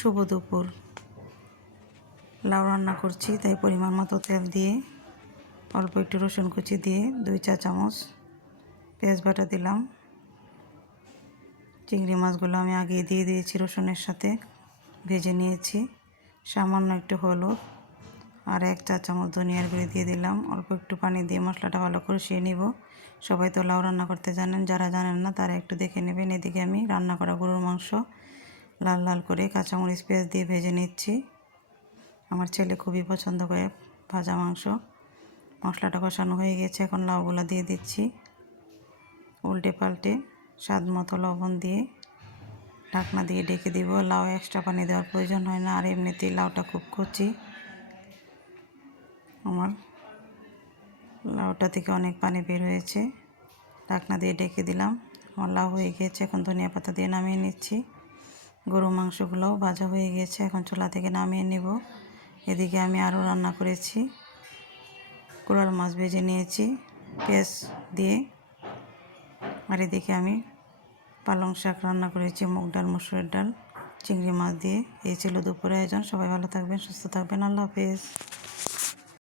শুভ দুপুর। লাউ রান্না করছি, তাই পরিমাণ মতো তেল দিয়ে অল্প একটু রসুন কুচি দিয়ে 2 চা চামচ পেঁয়াজ বাটা দিলাম। চিংড়ি মাছগুলো আমি আগেই দিয়ে দিয়েছি, রসুনের সাথে ভেজে নিয়েছি। সামান্য একটু হলুদ আর 1 চা চামচ ধনিয়ার গুঁড়ি দিয়ে দিলাম। অল্প একটু পানি দিয়ে মশলাটা ভালো করে কষিয়ে নিব। সবাই তো লাউ রান্না করতে জানেন, যারা জানেন না তারা একটু দেখে নেবেন। এদিকে আমি রান্না করা গরুর মাংস লাল লাল করে কাঁচামরিচ পেঁয়াজ দিয়ে ভেজে নিচ্ছি। আমার ছেলে খুবই পছন্দ করে ভাজা মাংস। মশলাটা কষানো হয়ে গেছে, এখন লাউগুলো দিয়ে দিচ্ছি। উল্টে পাল্টে স্বাদ মতো লবণ দিয়ে ঢাকনা দিয়ে ডেকে দিব। লাউ এক্সট্রা পানি দেওয়ার প্রয়োজন হয় না, আর এমনিতেই লাউটা খুব কচি। আমার লাউটা থেকে অনেক পানি বের হয়েছে। ঢাকনা দিয়ে ডেকে দিলাম। আমার লাউ হয়ে গিয়েছে, এখন ধনিয়া পাতা দিয়ে নামিয়ে নিচ্ছি। গরু মাংসগুলোও ভাজা হয়ে গেছে, এখন চুলা থেকে নামিয়ে নেব। এদিকে আমি আরও রান্না করেছি। কোরাল মাছ ভেজে নিয়েছি পেঁয়াজ দিয়ে। আর এদিকে আমি পালং শাক রান্না করেছি, মুগ ডাল, মসুরের ডাল, চিংড়ি মাছ দিয়ে। এই ছিল দুপুরের আয়োজন। সবাই ভালো থাকবেন, সুস্থ থাকবেন। আল্লাহ হাফেজ।